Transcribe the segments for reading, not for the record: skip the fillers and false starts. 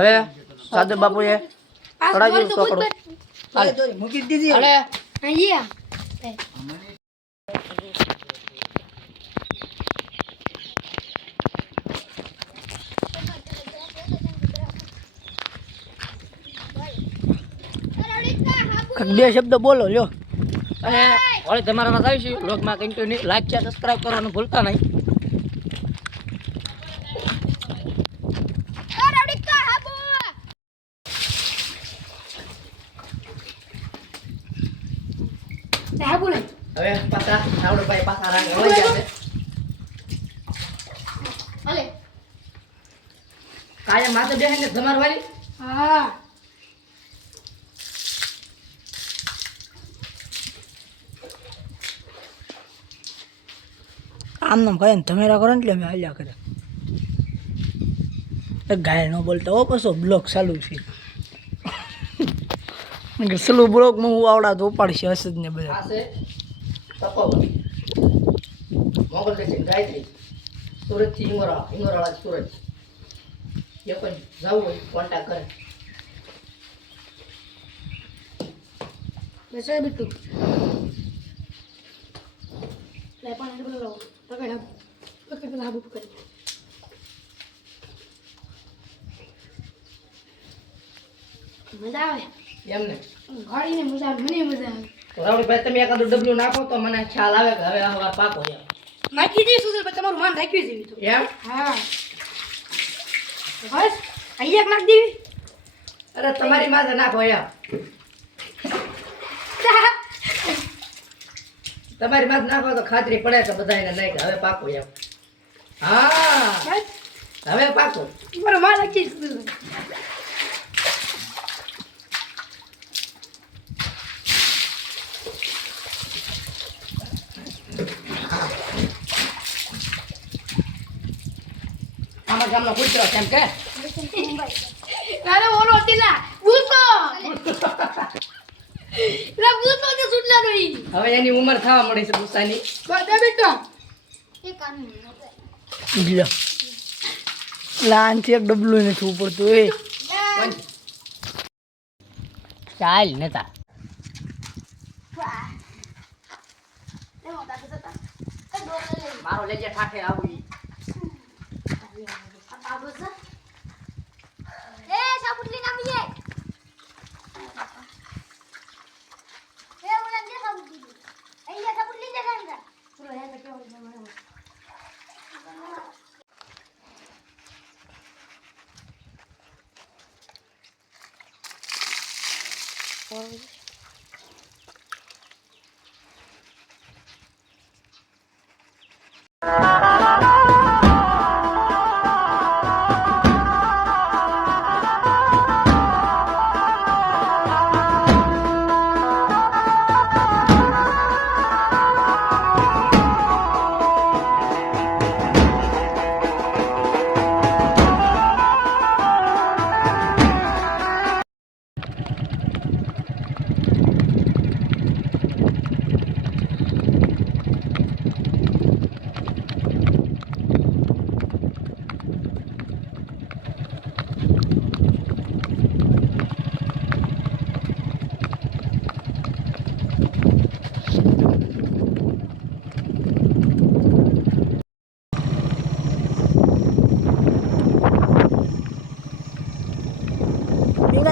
હવે સાદર બાપુએ તળાજી પકડો હાલે મૂકી દીધી હાલે અહીંયા બે શબ્દ બોલો લ્યો અને હવે તમારા વાત આવી છે બ્લોગમાં કન્ટિન્યુ લાઈક છે સબસ્ક્રાઇબ કરવાનું ભૂલતા નહીં. હવે પાછા રાવણભાઈ પાછા રાંગ વળી ગયા છે. હાલે કાયા માથે બેહીને ધમાર વાળી હા આમ નામ કહે ને ધમેરા કરો ને એટલે અમે હાલ્યા કરે ગાય ન બોલતા હો પાછો બ્લોક ચાલુ છે સ્લો બ્લોકમાં હું આવડા તો ઉપાડશે હસદ ને બધા મોગલ છે ગાયત્રી સુરત થી હિંગોરાળા સુરત એ પણ જવું હોય કોન્ટેક્ટ કરે બેસે બીટુ લે પાણી બોલો પકડ હાબુ પકડ મજા આવે એમને ગાડીને મજા આવે મને મજા આવે રાવણીભાઈ તમે એકાદું ડબલું નાખો તો મને ખ્યાલ આવે કે હવે આ પાકો એમ નાખી દે સુધર પર તમારું માન રાખ્યું છે તો એમ હા બસ અહીંયા નાખ દેવી અરે તમારી માથે નાખો એમ તમારી માથે નાખો તો ખાતરી પડે કે બધાને નહીં કે હવે પાકો એમ હા હવે પાકો મારું માન રાખી સુધર અમારા ગામનો કૂતરો કેમ કે અરે ઓલો તીલા બૂતો લા બૂતો કે સુટલા નહીં હવે એની ઉંમર થવા મળી છે ગુસ્સાની બધા બેટો એ કાનું લ્યો લાન થી એક ડબલું ને થવું પડતું એ ચાલ નેતા મારો લેજે ઠાઠે આવી સાપુટલી નામી છે એ ઓલા જે સાપુટલી અહીંયા સાપુટલી જે કાંગા ચલો હે તો કેવો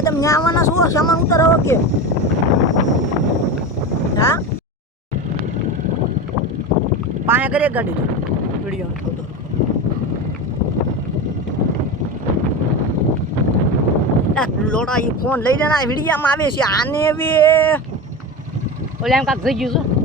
તમે આવવાના શું સામાન ઉતારવા કે હા પાયા કરે ગાડી વિડીયો ફોટો લોડા એ ફોન લઈ લેના વિડીયામાં આવે છે આને હવે ઓલા એમ કાક થઈ ગયું છે